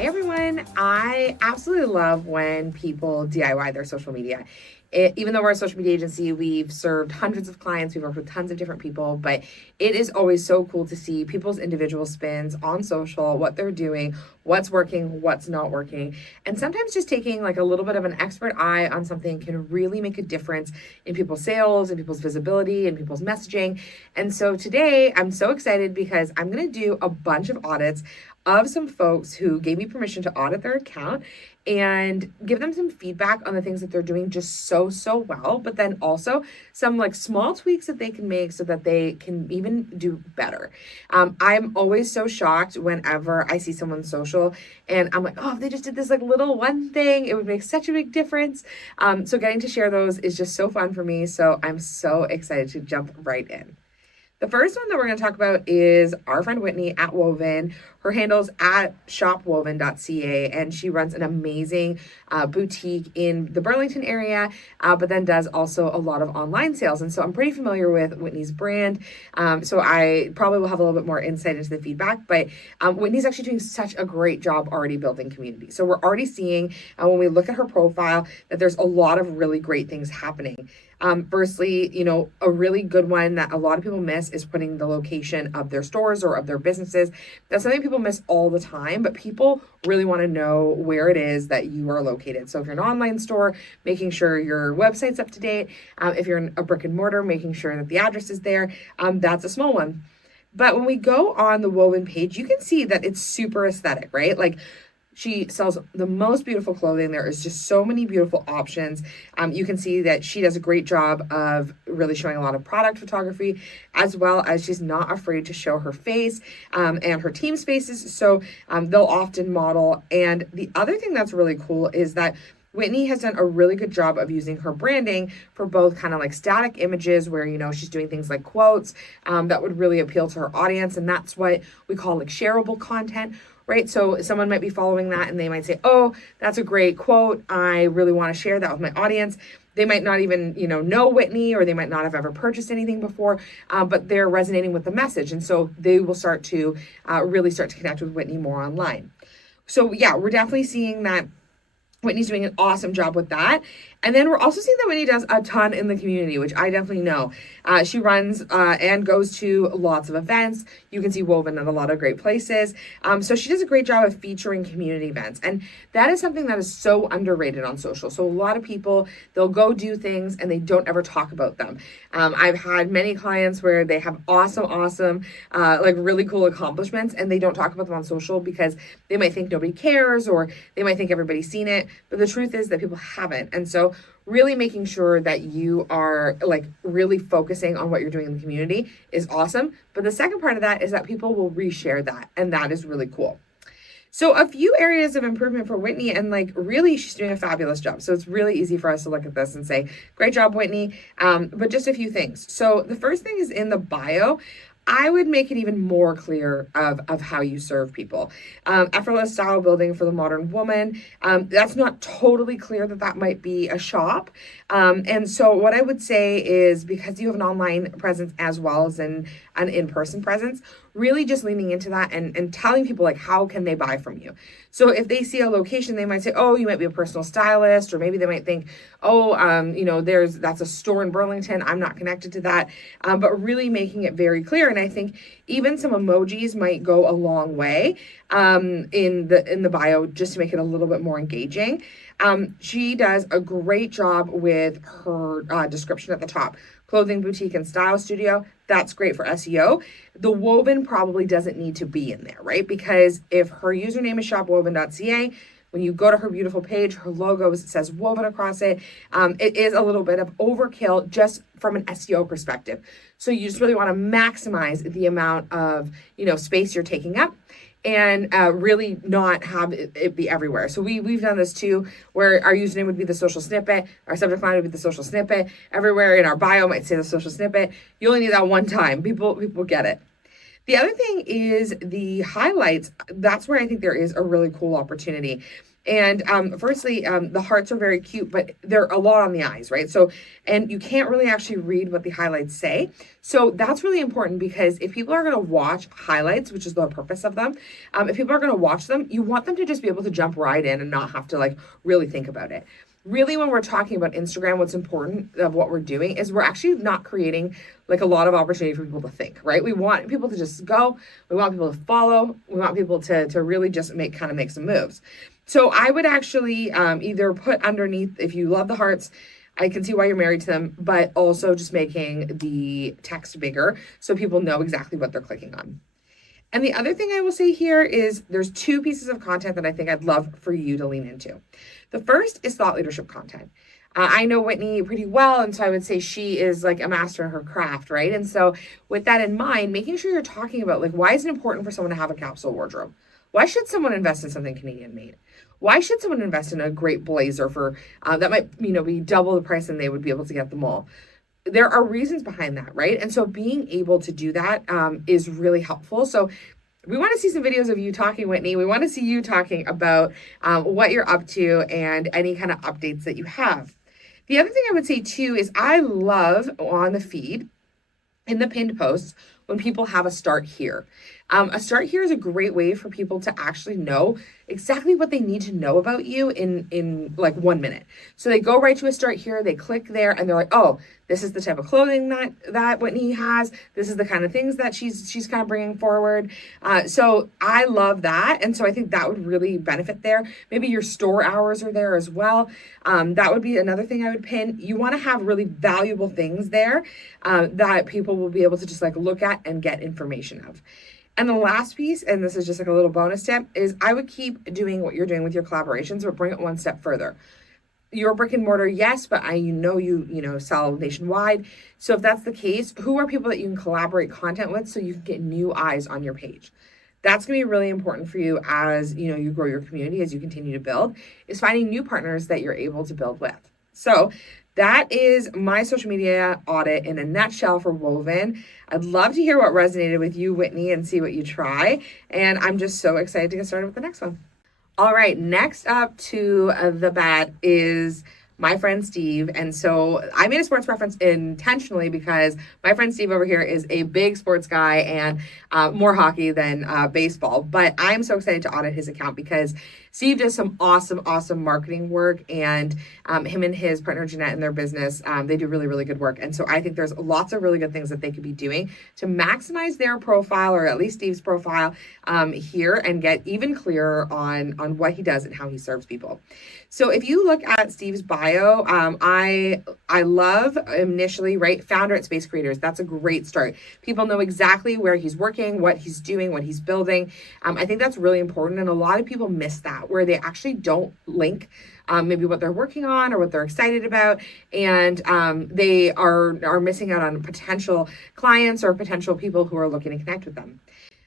Hey everyone, I absolutely love when people DIY their social media. Even though we're a social media agency, we've served hundreds of clients, we've worked with tons of different people, but it is always so cool to see people's individual spins on social, what they're doing, what's working, what's not working. And sometimes just taking like a little bit of an expert eye on something can really make a difference in people's sales and people's visibility and people's messaging. And so today I'm so excited because I'm going to do a bunch of audits of some folks who gave me permission to audit their account and give them some feedback on the things that they're doing just so well, but then also some like small tweaks that they can make so that they can even do better. I'm always so shocked whenever I see someone's social and I'm like, oh, if they just did this like little one thing, it would make such a big difference. So getting to share those is just so fun for me. So I'm so excited to jump right in. The first one that we're going to talk about is our friend Whitney at Woven. Her handle's at shopwoven.ca, and she runs an amazing boutique in the Burlington area, but then does also a lot of online sales. And so I'm pretty familiar with Whitney's brand, so I probably will have a little bit more insight into the feedback, but Whitney's actually doing such a great job already building community. So we're already seeing when we look at her profile that there's a lot of really great things happening. Firstly, a really good one that a lot of people miss is putting the location of their stores or of their businesses. That's something people miss all the time, but people really want to know where it is that you are located. So if you're an online store, making sure your website's up to date. If you're in a brick and mortar, making sure that the address is there. That's a small one. But when we go on the Woven page, you can see that it's super aesthetic, right? Like, she sells the most beautiful clothing. There is just so many beautiful options. You can see that she does a great job of really showing a lot of product photography, as well as she's not afraid to show her face and her team's faces. So they'll often model. And the other thing that's really cool is that Whitney has done a really good job of using her branding for both kind of like static images where, she's doing things like quotes that would really appeal to her audience. And that's what we call like shareable content, right? So someone might be following that and they might say, oh, that's a great quote. I really want to share that with my audience. They might not even, know Whitney, or they might not have ever purchased anything before, but they're resonating with the message. And so they will start to really start to connect with Whitney more online. So yeah, we're definitely seeing that Whitney's doing an awesome job with that. And then we're also seeing that Whitney does a ton in the community, which I definitely know. She runs and goes to lots of events. You can see Woven at a lot of great places. So she does a great job of featuring community events. And that is something that is so underrated on social. So a lot of people, they'll go do things and they don't ever talk about them. I've had many clients where they have awesome, like really cool accomplishments, and they don't talk about them on social because they might think nobody cares, or they might think everybody's seen it. But the truth is that people haven't. And so really making sure that you are like really focusing on what you're doing in the community is awesome. But the second part of that is that people will reshare that. And that is really cool. So a few areas of improvement for Whitney, and like really she's doing a fabulous job. So it's really easy for us to look at this and say, great job, Whitney. But just a few things. So the first thing is in the bio. I would make it even more clear of how you serve people. Effortless style building for the modern woman. That's not totally clear that might be a shop. And so what I would say is, because you have an online presence as well as an in-person presence, really just leaning into that and telling people like, how can they buy from you? So if they see a location, they might say, oh, you might be a personal stylist, or maybe they might think, oh, that's a store in Burlington. I'm not connected to that. But really making it very clear. And I think even some emojis might go a long way in the bio, just to make it a little bit more engaging. She does a great job with her description at the top. Clothing boutique and style studio. That's great for SEO. The Woven probably doesn't need to be in there, right? Because if her username is shopwoven.ca, when you go to her beautiful page, her logo says Woven across it. It is a little bit of overkill just from an SEO perspective. So you just really want to maximize the amount of space you're taking up, and really not have it be everywhere. So we've done this too, where our username would be the social snippet, our subject line would be the social snippet, everywhere in our bio might say the social snippet. You only need that one time. People get it. The other thing is the highlights. That's where I think there is a really cool opportunity. And firstly, the hearts are very cute, but they're a lot on the eyes, right? So, and you can't really actually read what the highlights say. So that's really important, because if people are going to watch highlights, which is the purpose of them, if people are going to watch them, you want them to just be able to jump right in and not have to like really think about it. Really, when we're talking about Instagram, what's important of what we're doing is we're actually not creating like a lot of opportunity for people to think, right? We want people to just go, we want people to follow, we want people to really just make some moves. So I would actually either put underneath, if you love the hearts, I can see why you're married to them, but also just making the text bigger so people know exactly what they're clicking on. And the other thing I will say here is there's two pieces of content that I think I'd love for you to lean into. The first is thought leadership content. I know Whitney pretty well, and so I would say she is like a master in her craft, right? And so with that in mind, making sure you're talking about like, why is it important for someone to have a capsule wardrobe? Why should someone invest in something Canadian made? Why should someone invest in a great blazer for that might be double the price than they would be able to get at the mall? There are reasons behind that, right? And so being able to do that is really helpful. So we want to see some videos of you talking, Whitney. We want to see you talking about what you're up to and any kind of updates that you have. The other thing I would say too is I love on the feed, in the pinned posts, when people have a start here. A start here is a great way for people to actually know exactly what they need to know about you in like 1 minute. So they go right to a start here, they click there, and they're like, oh, this is the type of clothing that Whitney has. This is the kind of things that she's kind of bringing forward. So I love that. And so I think that would really benefit there. Maybe your store hours are there as well. That would be another thing I would pin. You want to have really valuable things there that people will be able to just like look at and get information of. And the last piece, and this is just like a little bonus tip, is I would keep doing what you're doing with your collaborations, but bring it one step further. You're brick and mortar, yes, but you sell nationwide. So if that's the case, who are people that you can collaborate content with so you can get new eyes on your page? That's going to be really important for you as you grow your community, as you continue to build, is finding new partners that you're able to build with. So that is my social media audit in a nutshell for Woven. I'd love to hear what resonated with you, Whitney, and see what you try. And I'm just so excited to get started with the next one. All right, next up to the bat is my friend Steve. And so I made a sports reference intentionally because my friend Steve over here is a big sports guy and more hockey than baseball. But I'm so excited to audit his account because Steve does some awesome marketing work, and him and his partner Jeanette in their business, they do really, really good work. And so I think there's lots of really good things that they could be doing to maximize their profile, or at least Steve's profile here, and get even clearer on what he does and how he serves people. So if you look at Steve's bio, I love initially, right, founder at Space Creators. That's a great start. People know exactly where he's working, what he's doing, what he's building. I think that's really important, and a lot of people miss that, where they actually don't link maybe what they're working on or what they're excited about, and they are missing out on potential clients or potential people who are looking to connect with them.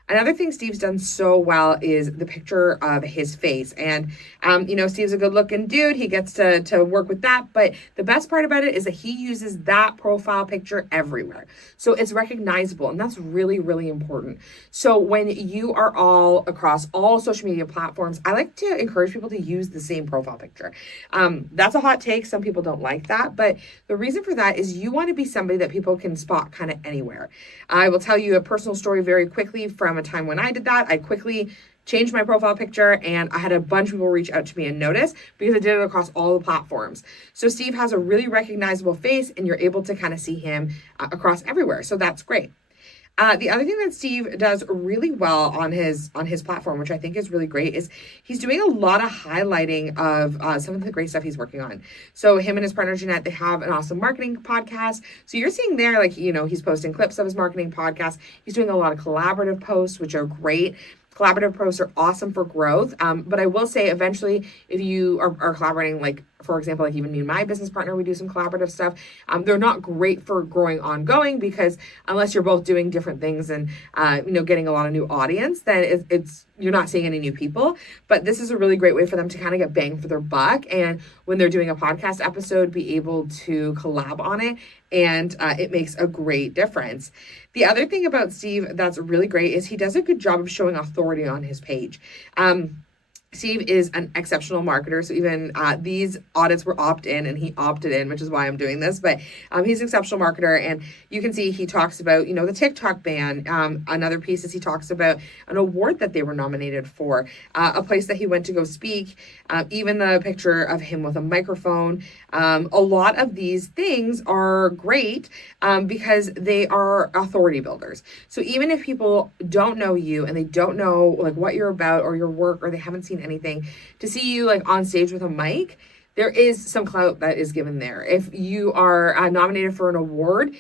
Another thing Steve's done so well is the picture of his face. And, Steve's a good looking dude. He gets to work with that. But the best part about it is that he uses that profile picture everywhere. So it's recognizable. And that's really, really important. So when you are all across all social media platforms, I like to encourage people to use the same profile picture. That's a hot take. Some people don't like that. But the reason for that is you want to be somebody that people can spot kind of anywhere. I will tell you a personal story very quickly from a time when I did that. I quickly changed my profile picture, and I had a bunch of people reach out to me and notice because I did it across all the platforms. So Steve has a really recognizable face, and you're able to kind of see him across everywhere. So that's great. The other thing that Steve does really well on his platform, which I think is really great, is he's doing a lot of highlighting of some of the great stuff he's working on. So him and his partner Jeanette, they have an awesome marketing podcast. So you're seeing there, like, he's posting clips of his marketing podcast. He's doing a lot of collaborative posts, which are great. Collaborative posts are awesome for growth. But I will say eventually, if you are collaborating, like, for example, like even me and my business partner, we do some collaborative stuff. They're not great for growing ongoing because unless you're both doing different things and, getting a lot of new audience, then you're not seeing any new people. But this is a really great way for them to kind of get bang for their buck. And when they're doing a podcast episode, be able to collab on it. And it makes a great difference. The other thing about Steve that's really great is he does a good job of showing authority on his page. Steve is an exceptional marketer. So even these audits were opt-in and he opted in, which is why I'm doing this. But he's an exceptional marketer. And you can see he talks about, the TikTok ban. Another piece is he talks about an award that they were nominated for, a place that he went to go speak, even the picture of him with a microphone. A lot of these things are great because they are authority builders. So even if people don't know you and they don't know like what you're about or your work, or they haven't seen anything, to see you like on stage with a mic, there is some clout that is given there. If you are nominated for an award,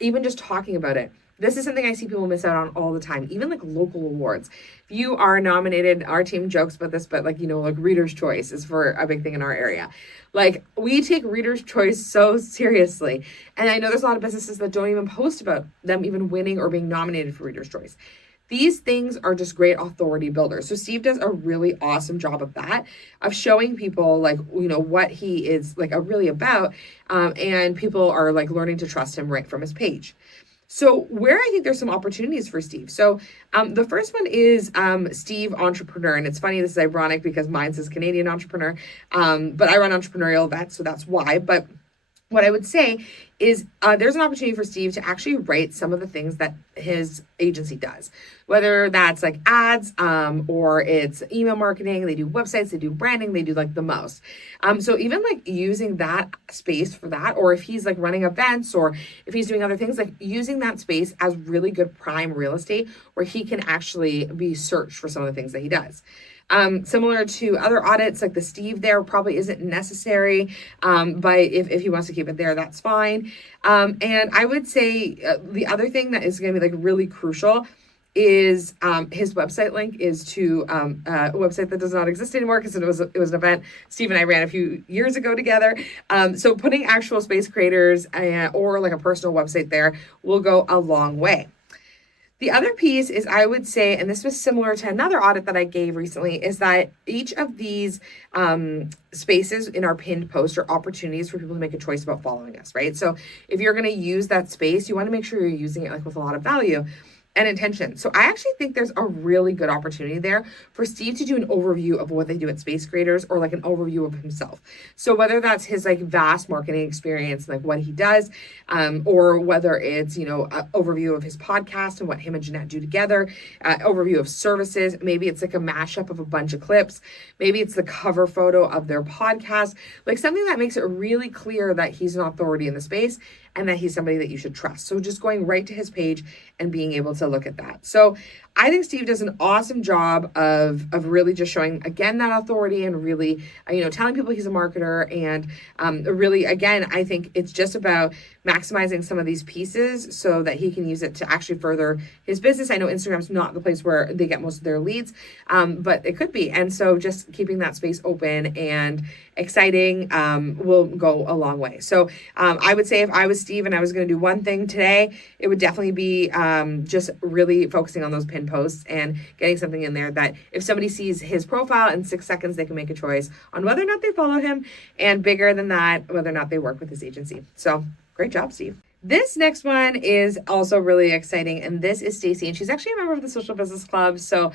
even just talking about it, this is something I see people miss out on all the time, even like local awards. If you are nominated, our team jokes about this, but like Reader's Choice is for a big thing in our area. Like, we take Reader's Choice so seriously. And I know there's a lot of businesses that don't even post about them even winning or being nominated for Reader's Choice. These things are just great authority builders. So Steve does a really awesome job of that, of showing people like, what he is like really about. And people are like learning to trust him right from his page. So where I think there's some opportunities for Steve. So the first one is Steve Entrepreneur. And it's funny, this is ironic because mine says Canadian Entrepreneur, but I run entrepreneurial events, so that's why. But what I would say is there's an opportunity for Steve to actually write some of the things that his agency does, whether that's like ads or it's email marketing. They do websites, they do branding, they do like the most. So even like using that space for that, or if he's like running events or if he's doing other things, like using that space as really good prime real estate where he can actually be searched for some of the things that he does. Similar to other audits, like the Steve there probably isn't necessary, but if he wants to keep it there, that's fine. And I would say the other thing that is going to be like really crucial is his website link is to a website that does not exist anymore because it was an event Steve and I ran a few years ago together. So putting actual space creators or like a personal website there will go a long way. The other piece is, I would say, and this was similar to another audit that I gave recently, is that each of these spaces in our pinned post are opportunities for people to make a choice about following us, right? So if you're going to use that space, you want to make sure you're using it like with a lot of value and intention. So I actually think there's a really good opportunity there for Steve to do an overview of what they do at Space Creators, or like an overview of himself. So whether that's his like vast marketing experience, like what he does, or whether it's, an overview of his podcast and what him and Jeanette do together, overview of services, maybe it's like a mashup of a bunch of clips, maybe it's the cover photo of their podcast, like something that makes it really clear that he's an authority in the space and that he's somebody that you should trust. So just going right to his page and being able to look at that. So I think Steve does an awesome job of really just showing, again, that authority and really, telling people he's a marketer. And really, again, I think it's just about maximizing some of these pieces so that he can use it to actually further his business. I know Instagram's not the place where they get most of their leads, but it could be. And so just keeping that space open and exciting will go a long way. So I would say if I was Steve and I was going to do one thing today, it would definitely be just really focusing on those pinned posts and getting something in there that if somebody sees his profile in 6 seconds, they can make a choice on whether or not they follow him, and bigger than that, whether or not they work with his agency. So great job, Steve. This next one is also really exciting, and this is Staci, and she's actually a member of the Social Business Club. So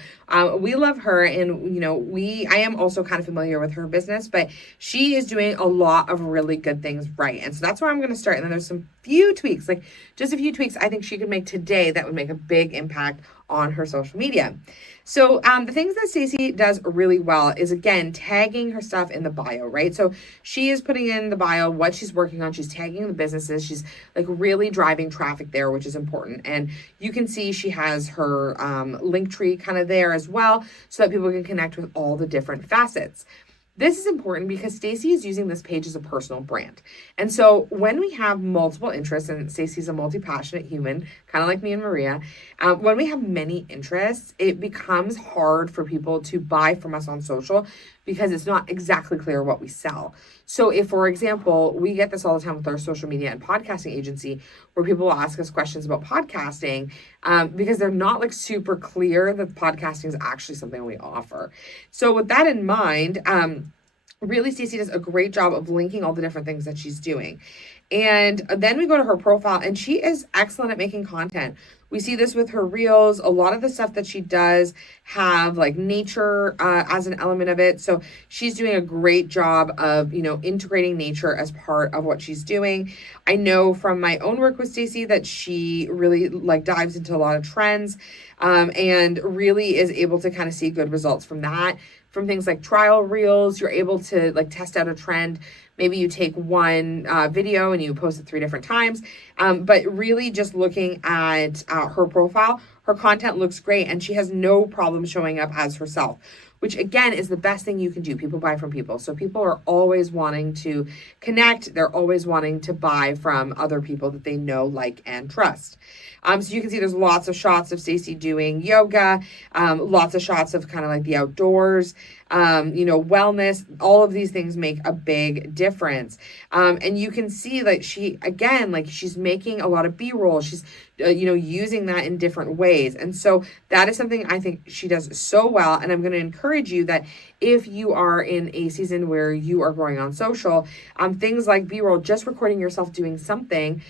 we love her, and I am also kind of familiar with her business, but she is doing a lot of really good things right, and so that's where I'm going to start. And then there's some few tweaks, like just a few tweaks I think she could make today that would make a big impact on her social media. So the things that Staci does really well is, again, tagging her stuff in the bio, right? So she is putting in the bio what she's working on. She's tagging the businesses. She's like really driving traffic there, which is important. And you can see she has her link tree kind of there as well, so that people can connect with all the different facets. This is important because Staci is using this page as a personal brand. And so when we have multiple interests, and Staci's a multi-passionate human, kind of like me and Maria, when we have many interests, it becomes hard for people to buy from us on social because it's not exactly clear what we sell. So if, for example, we get this all the time with our social media and podcasting agency, where people will ask us questions about podcasting because they're not like super clear that podcasting is actually something we offer. So with that in mind, really, Staci does a great job of linking all the different things that she's doing. And then we go to her profile, and she is excellent at making content. We see this with her reels. A lot of the stuff that she does have like nature as an element of it. So she's doing a great job of, integrating nature as part of what she's doing. I know from my own work with Staci that she really like dives into a lot of trends, and really is able to kind of see good results from that. From things like trial reels, you're able to like test out a trend. Maybe you take one video and you post it 3 different times. But really just looking at her profile, her content looks great and she has no problem showing up as herself, which again is the best thing you can do. People buy from people. So people are always wanting to connect. They're always wanting to buy from other people that they know, like, and trust. So you can see there's lots of shots of Staci doing yoga, lots of shots of kind of like the outdoors, wellness. All of these things make a big difference. And you can see that she, again, like she's making a lot of B-roll. She's, using that in different ways. And so that is something I think she does so well. And I'm going to encourage you that if you are in a season where you are growing on social, things like B-roll, just recording yourself doing something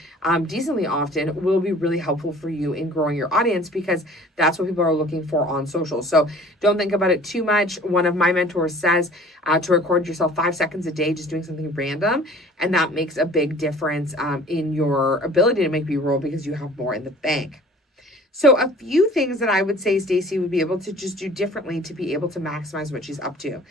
decently often will be really helpful for you in growing your audience, because that's what people are looking for on social. So don't think about it too much. One of my mentors says to record yourself 5 seconds a day just doing something random, and that makes a big difference in your ability to make B-roll because you have more in the bank. So a few things that I would say Staci would be able to just do differently to be able to maximize what she's up to.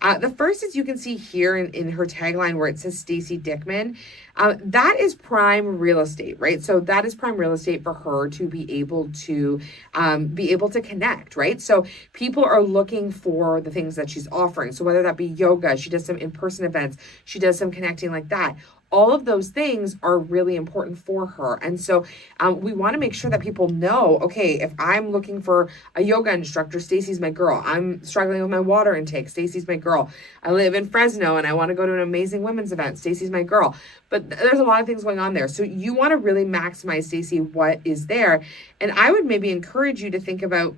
The first is, you can see here in her tagline where it says Staci Dickman. That is prime real estate, right? So that is prime real estate for her to be able to connect, right? So people are looking for the things that she's offering. So whether that be yoga, she does some in-person events, she does some connecting like that. All of those things are really important for her. And so we want to make sure that people know, okay, if I'm looking for a yoga instructor, Staci's my girl. I'm struggling with my water intake, Staci's my girl. I live in Fresno and I want to go to an amazing women's event, Staci's my girl. But there's a lot of things going on there. So you want to really maximize, Staci, what is there. And I would maybe encourage you to think about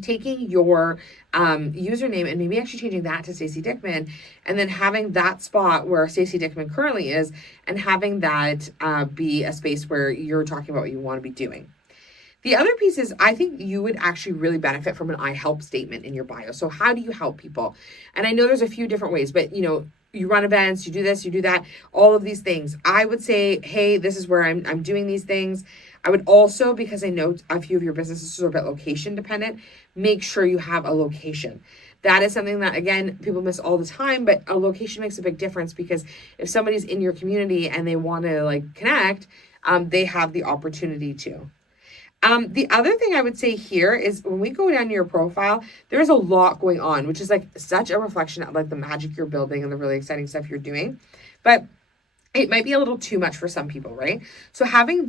taking your username and maybe actually changing that to Staci Dickman, and then having that spot where Staci Dickman currently is, and having that be a space where you're talking about what you want to be doing. The other piece is, I think you would actually really benefit from an I help statement in your bio. So how do you help people? And I know there's a few different ways, but you run events, you do this, you do that, all of these things. I would say, hey, this is where I'm doing these things. I would also, because I know a few of your businesses are a bit location dependent, make sure you have a location. That is something that, again, people miss all the time, but a location makes a big difference, because if somebody's in your community and they want to connect, they have the opportunity to. The other thing I would say here is, when we go down to your profile, there's a lot going on, which is such a reflection of the magic you're building and the really exciting stuff you're doing. But it might be a little too much for some people, right? So having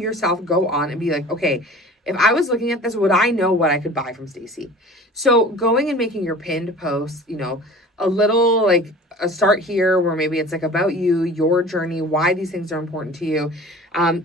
yourself go on and be like, okay, if I was looking at this, would I know what I could buy from Staci? So going and making your pinned posts, a little a start here where maybe it's about you, your journey, why these things are important to you.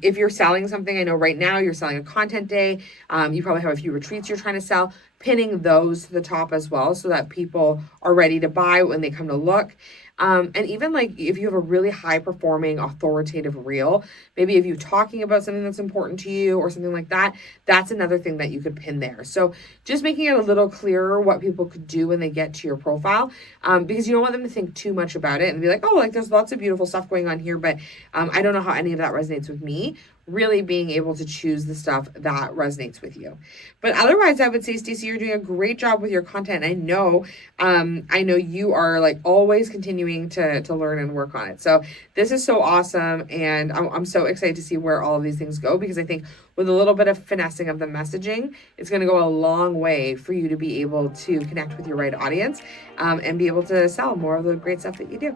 If you're selling something, I know right now you're selling a content day. You probably have a few retreats you're trying to sell, pinning those to the top as well, so that people are ready to buy when they come to look. And even if you have a really high performing authoritative reel, maybe if you're talking about something that's important to you or something like that, that's another thing that you could pin there. So just making it a little clearer what people could do when they get to your profile, because you don't want them to think too much about it and be like, oh, there's lots of beautiful stuff going on here, but I don't know how any of that resonates with me. Really being able to choose the stuff that resonates with you. But otherwise, I would say, Staci, you're doing a great job with your content. I know you are always continuing to learn and work on it. So this is so awesome. And I'm so excited to see where all of these things go, because I think with a little bit of finessing of the messaging, it's going to go a long way for you to be able to connect with your right audience, and be able to sell more of the great stuff that you do.